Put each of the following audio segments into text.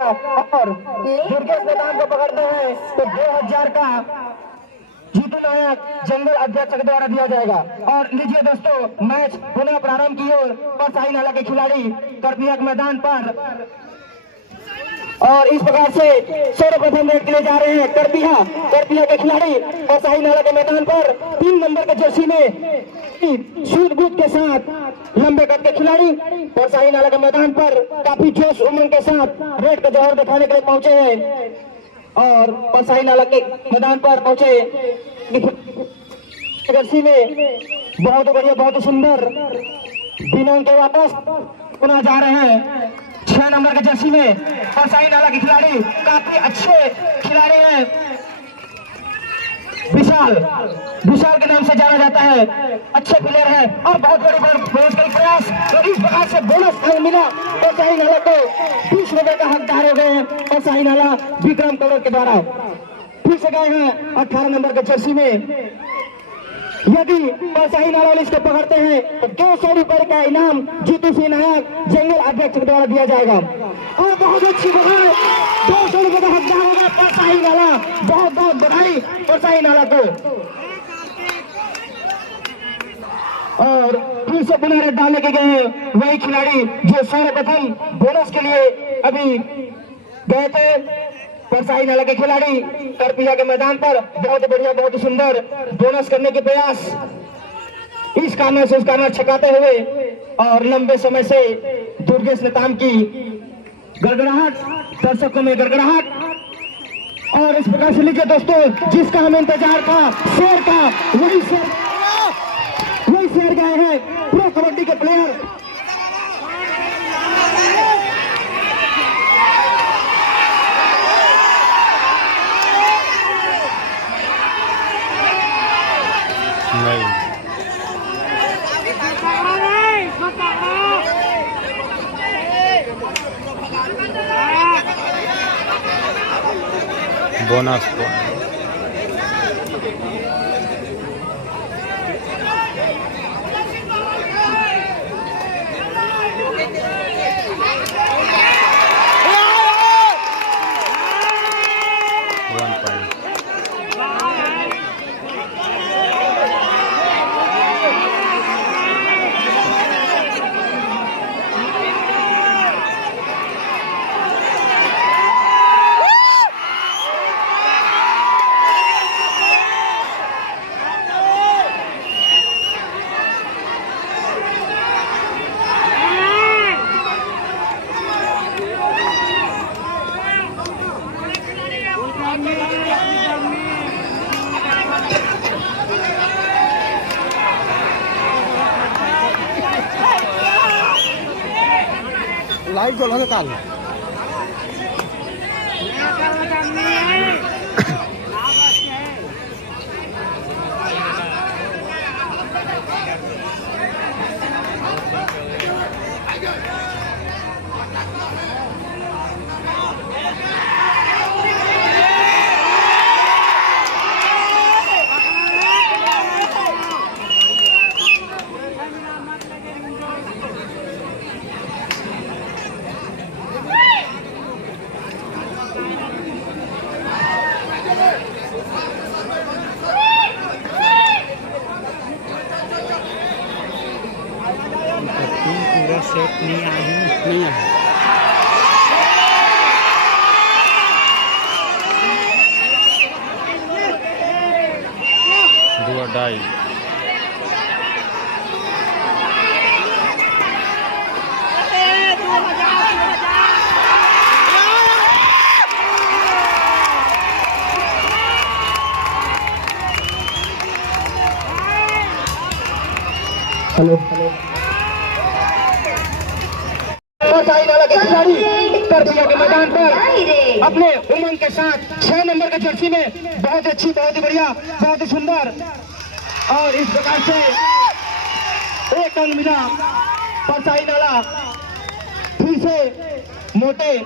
और दुर्गेश मैदान को पकड़ते हैं तो 2000 का जीतू नायक जंगल अध्यक्ष के द्वारा दिया जाएगा। और लीजिए दोस्तों, मैच पुनः प्रारंभ की ओर परसाई नाला के खिलाड़ी करपिया के मैदान पर और इस प्रकार से सर्वप्रथम रेड के लिए जा रहे हैं करपिया के खिलाड़ी परसाई नाला के मैदान पर 3 नंबर के जर्सी में सूझबूझ के साथ लंबे कद के खिलाड़ी परसाई नाला के मैदान पर काफी जोश उमंग के साथ रेड का जौहर दिखाने के लिए पहुंचे हैं। और परसाई नाला के मैदान पर पहुंचे जर्सी में बहुत बढ़िया, बहुत सुंदर बिना के वापस पुनः जा रहे हैं 6 नंबर के जर्सी में परसाई नाला के खिलाड़ी काफी अच्छे खिलाड़ी हैं। विशाल के नाम से जाना जाता है, अच्छे प्लेयर है और बहुत बड़े प्रयास। तो इस प्रकार से बोनस मिला परसाई नाला को 20 रुपए का हकदार हो गए हैं परसाई नाला विक्रम कलर के द्वारा। फिर से गए हैं 18 नंबर के जर्सी में। यदि परसाई नाला वाले इसको पकड़ते हैं तो 200 रुपए का इनाम जीतू सिंह नायक जंगल अध्यक्ष के द्वारा दिया जाएगा। और बहुत अच्छी बधाई, 200 रुपए का हकदार होगा परसाई नाला। बहुत बहुत बधाई परसाई नाला को। और फिर से पुनः रेड डालने के गए हैं वही खिलाड़ी जो सर्वप्रथम बोनस के लिए अभी गए थे। परसाई नाला के खिलाड़ी करपिया के मैदान पर बहुत बढ़िया, बहुत सुंदर बोनस करने के प्रयास, इस कार्नर से उस कार्नर छकाते हुए और लंबे समय से दुर्गेश नेताम की गड़गड़ाहट, दर्शकों में गड़गड़ाहट। और इस प्रकार से लीजिए दोस्तों, जिसका हमें इंतजार था शेर का, वही शेर गए हैं प्रो कबड्डी के प्लेयर। बोनस लाइट जलाने काल पूरा सेट नहीं आया। दो ढाई हेलो परसाई नाला के खिलाड़ी करपिया के मैदान पर अपने उमंग के साथ 6 नंबर के जर्सी में बहुत अच्छी, बहुत बढ़िया, बहुत सुंदर। और इस प्रकार से एक अंक मिला परसाई नाला। फिर से मोटे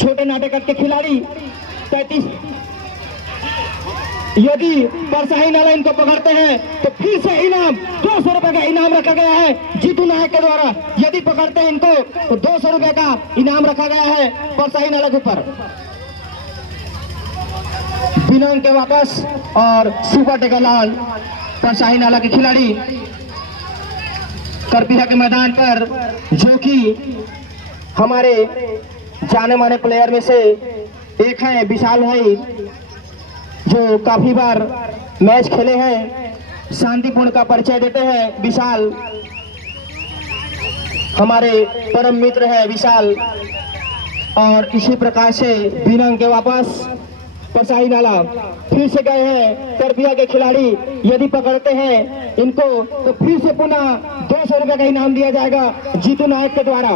छोटे नाटे कट के खिलाड़ी 33 यदि परसाही नाला इनको पकड़ते हैं तो फिर से इनाम 200 रुपए का इनाम रखा गया है जीतू नायक के द्वारा। यदि पकड़ते हैं इनको तो 200 रुपए का इनाम रखा गया है परसाही नाला के ऊपर। बिना के वापस और सुपर टेकालाल परसाही नाला के खिलाड़ी करपीहा के मैदान पर, जो कि हमारे जाने माने प्लेयर में से एक है विशाल भाई, जो काफी बार मैच खेले हैं, शांतिपूर्ण का परिचय देते हैं। विशाल हमारे परम मित्र है विशाल। और इसी प्रकार से बिना के वापस परसाही नाला फिर से गए हैं करपीहा के खिलाड़ी। यदि पकड़ते हैं इनको तो फिर से पुनः 200 रुपए का इनाम दिया जाएगा जीतू नायक के द्वारा।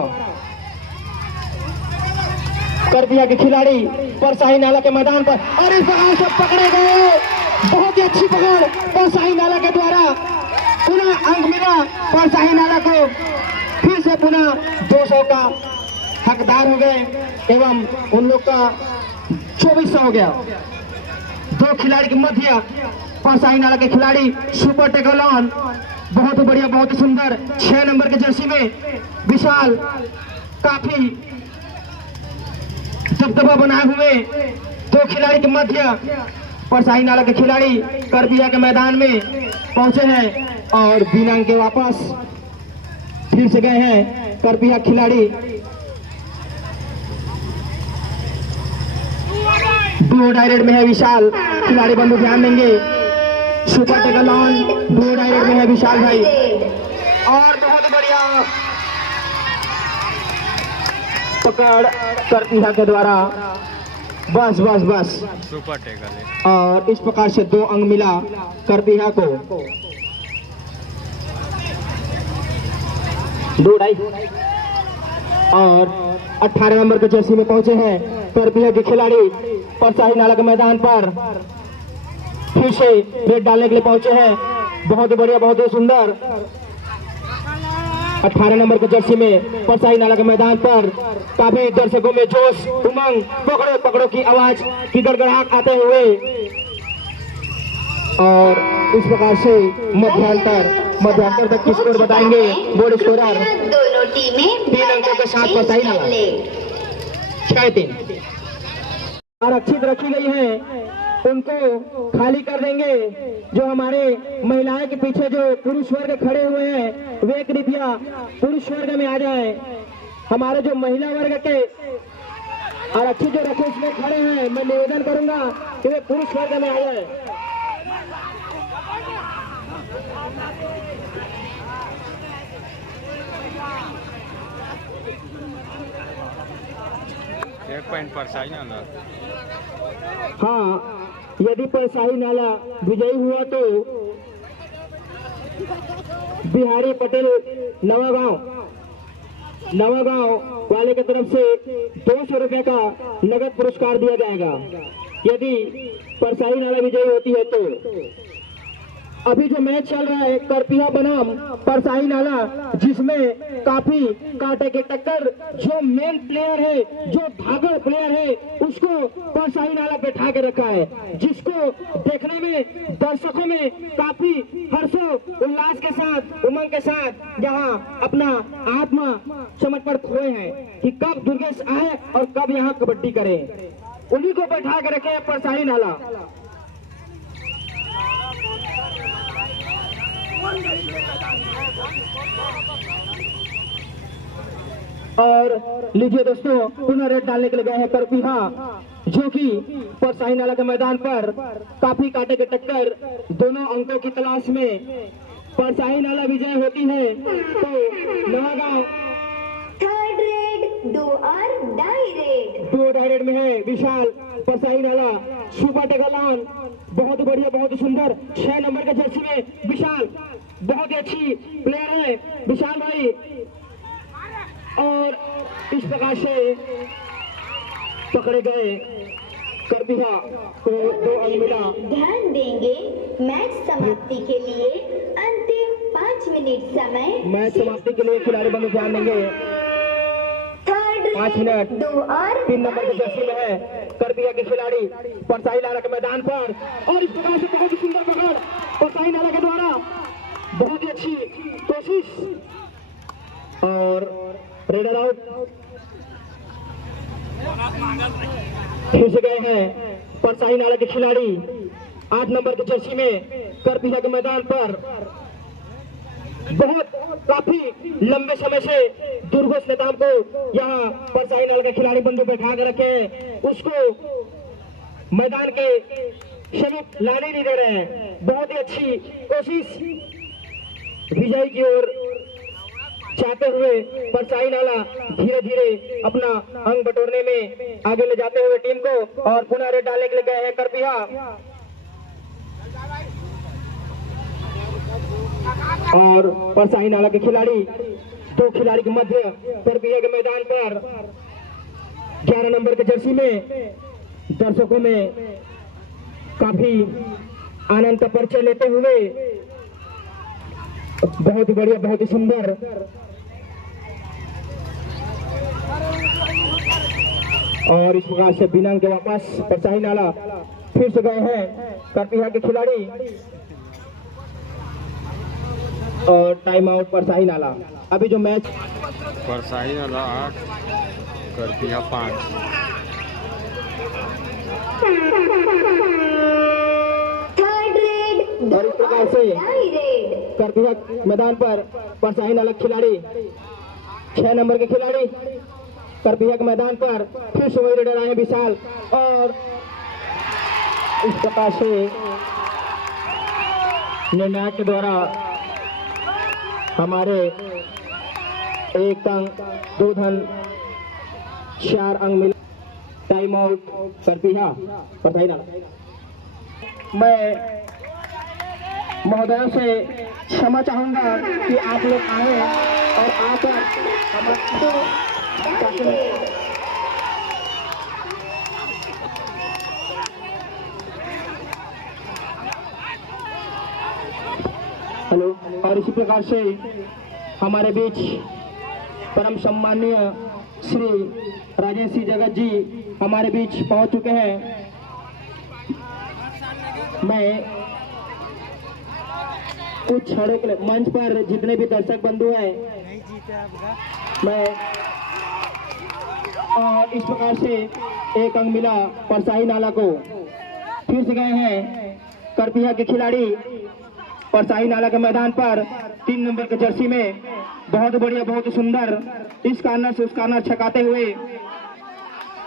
करपीहा के खिलाड़ी परसाही नाला के मैदान पर, और इस प्रकार से पकड़े गए। बहुत ही अच्छी पकड़ परसाही नाला के द्वारा। पुनः अंक मिला परसाही नाला को, फिर से पुनः 200 का हकदार हो गए एवं उन लोग का 2400 हो गया। दो खिलाड़ी के मध्य परसाही नाला के खिलाड़ी सुपर टेकोलॉन, बहुत ही बढ़िया, बहुत ही सुंदर 6 नंबर के जर्सी में विशाल काफी दबदबा बनाए हुए दो खिलाड़ी के मध्य परसाही नाला के खिलाड़ी करपीहा के मैदान में पहुंचे हैं। और बिना के वापस फिर से गए हैं करपीहा खिलाड़ी। डुओ डायरेक्ट में है विशाल, खिलाड़ी बंधु ध्यान देंगे। सुपर टेकालॉन डुओ डायरेक्ट में है विशाल भाई। और बहुत बढ़िया पकड़ करपीहा के द्वारा। बस बस बस सुपर टेकल है। और इस प्रकार से 2 अंक मिला करपीहा को। 2 ढाई। और 18 नंबर के जर्सी में पहुंचे हैं करपीहा के खिलाड़ी परसाही नाला के मैदान पर। फिर से रेड डालने के लिए पहुंचे हैं। बहुत ही बढ़िया, बहुत ही सुंदर 18 नंबर के जर्सी में परसाही नाला के मैदान पर काफी दर्शकों में जोश, उमंग, पकड़ो पकड़ो की आवाज की गड़गड़ाहट आते हुए। और इस प्रकार से मध्यांतर तक की स्कोर बताएंगे बोर्ड स्कोरर। दोनों टीमें 3 अंकों के साथ परसाही नाला 6-3 आरक्षित रखी गई है, उनको खाली कर देंगे। जो हमारे महिलाएं के पीछे जो पुरुष वर्ग खड़े हुए हैं वे कृपया पुरुष वर्ग में आ जाए। हमारे जो महिला वर्ग के आरक्षित जो रखे उसमें खड़े हैं, मैं निवेदन करूंगा कि वे पुरुष वर्ग में आ जाए। एक पॉइंट परसाही नाला। हाँ, यदि परसाही नाला विजयी हुआ तो बिहारी पटेल नवागांव वाले की तरफ से 200 रुपए का नगद पुरस्कार दिया जाएगा यदि परसाही नाला विजयी होती है तो। अभी जो मैच चल रहा है करपीहा बनाम परसाही नाला, जिसमें काफी कांटे के टक्कर, जो मेन प्लेयर है, जो धागड़ प्लेयर है, उसको परसाही नाला बैठा के रखा है, जिसको देखने में दर्शकों में काफी हर्षो उल्लास के साथ, उमंग के साथ यहाँ अपना आत्मा चमक पर खोए हैं कि कब दुर्गेश आए और कब यहाँ कबड्डी करें। उन्हीं को बैठा के रखे परसाही नाला। और लीजिए दोस्तों, पुनः रेड डालने के लिए गए हैं करपीहा, जो कि परसाही नाला के मैदान पर काफी कांटे के टक्कर, दोनों अंकों की तलाश में परसाही नाला विजय होती है तो नवागांव थर्ड रेड, 2 और डाई रेड में है विशाल परसाही नाला। सुपर टेकालॉन बहुत बढ़िया, बहुत सुंदर 6 नंबर के जर्सी में विशाल, बहुत ही अच्छी प्लेयर है विशाल भाई। और इस प्रकार से पकड़े गए करपीहा को 2 अंक मिला। ध्यान देंगे, मैच समाप्ति के लिए अंतिम 5 मिनट समय। मैच समाप्ति के लिए खिलाड़ी बंधु ध्यान देंगे। थर्ड 5 मिनट 2 और 3 नंबर की जर्सी में है करबिया के खिलाड़ी परसाई नाला के मैदान पर। और इस प्रकार से बहुत ही सुंदर पकड़ परसाई नाला के द्वारा, बहुत ही अच्छी कोशिश और रेडर आउट। फिर से गए हैं परसाई नाला के खिलाड़ी 8 नंबर की जर्सी में करबिया के मैदान पर। बहुत काफी लंबे समय से दुर्गोष नेताम को यहाँ परसाई नाला के खिलाड़ी बंधु बैठा के रखे हैं, उसको मैदान के समीप लाने नहीं दे रहे हैं। बहुत ही अच्छी कोशिश विजय की ओर चाहते हुए परसाई नाला धीरे धीरे अपना अंग बटोरने में आगे ले जाते हुए टीम को, और पुनः रेड डालने के लिए गए हैं करबिया। और परसाई नाला के खिलाड़ी 2 खिलाड़ी के मध्य करबिया के मैदान पर 11 नंबर के जर्सी में दर्शकों में काफी आनंद का परिचय लेते हुए बहुत ही बढ़िया, बहुत ही सुंदर और इस प्रकार से बिना के वापस परसाई नाला फिर से गए हैं करबिया के खिलाड़ी और टाइम आउट परसाई नाला। अभी जो मैच परसाई नाला 8 करबिया 5। थर्ड रेड और इस प्रकार से रेड करबिया मैदान पर परसाई नाला खिलाड़ी 6 नंबर के खिलाड़ी करबिया के मैदान पर फिर से वही रेडर आए विशाल, और इस प्रकार से निर्णायक के द्वारा हमारे 1 अंक 2 धन 4 अंक मिले। टाइम आउट करबिया परसाई नाला। मैं महोदयों से क्षमा चाहूंगा कि आप लोग आए और आकर हेलो। और इसी प्रकार से हमारे बीच परम सम्माननीय श्री राजेश सिंह जगत जी हमारे बीच पहुंच चुके हैं। मैं कुछ क्षणों के लिए मंच पर जितने भी दर्शक बंधु हैं, मैं और इस प्रकार से 1 अंक मिला परसाई नाला को। फिर से गए हैं करबिया के खिलाड़ी परसाई नाला के मैदान पर 3 नंबर के जर्सी में, बहुत बढ़िया, बहुत सुंदर इस कार्नर से उस कार्नर छकाते हुए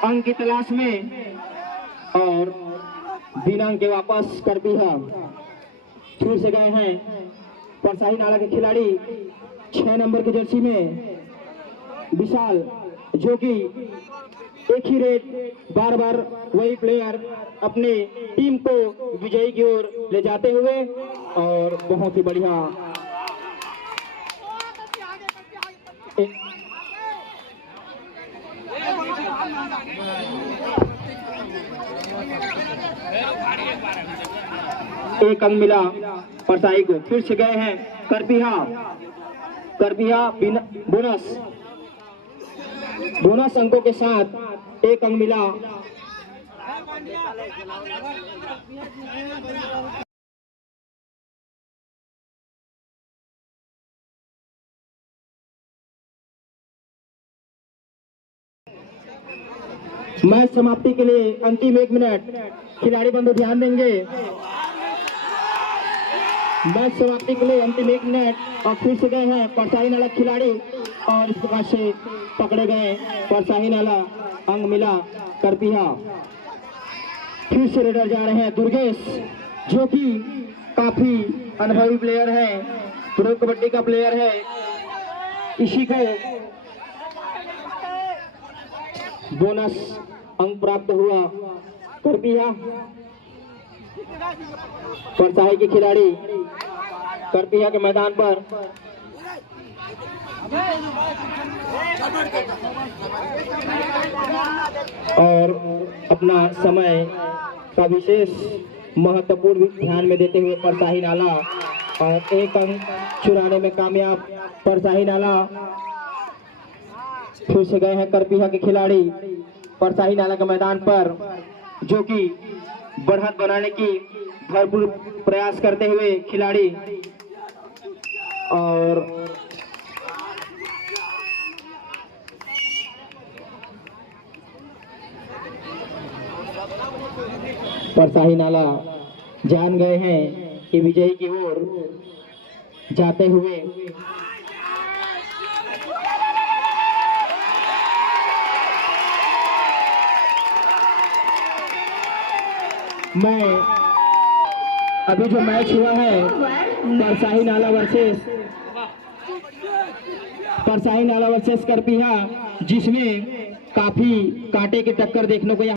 अंक की तलाश में, और बिना अंक के वापस करबिया। फिर से गए हैं परसाई नाला के खिलाड़ी 6 नंबर की जर्सी में विशाल, जो कि एक ही रेट बार बार वही प्लेयर अपने टीम को विजयी की ओर ले जाते हुए, और बहुत ही बढ़िया एक अंक मिला परसाई को। फिर से गए हैं करबिया बोनस अंकों के साथ 1 अंक मिला। मैच समाप्ति के लिए अंतिम 1 मिनट, खिलाड़ी बंधु ध्यान देंगे। मैच समाप्ति के लिए अंतिम 1 मिनट, और फिर से गए हैं परसाई नाला खिलाड़ी, और इस प्रकार से पकड़े गए परसाई नाला, अंक मिला करबिया। फिर से रेडर जा रहे हैं दुर्गेश, जो कि काफी अनुभवी प्लेयर है, प्रो कबड्डी का प्लेयर है। इसी को बोनस अंक प्राप्त हुआ करबिया। परसाई के खिलाड़ी करबिया के मैदान पर और अपना समय का विशेष महत्वपूर्ण ध्यान में देते हुए परसाई नाला, और 1 अंक चुराने में कामयाब परसाई नाला। फिर से गए हैं करपीहा के खिलाड़ी परसाही नाला के मैदान पर, जो कि बढ़त बनाने की भरपूर प्रयास करते हुए खिलाड़ी। और परसाही नाला जान गए हैं कि विजयी की ओर जाते हुए। मैं अभी जो मैच हुआ है परसाही नाला वर्सेस करपीहा, जिसमें काफी कांटे की टक्कर देखने को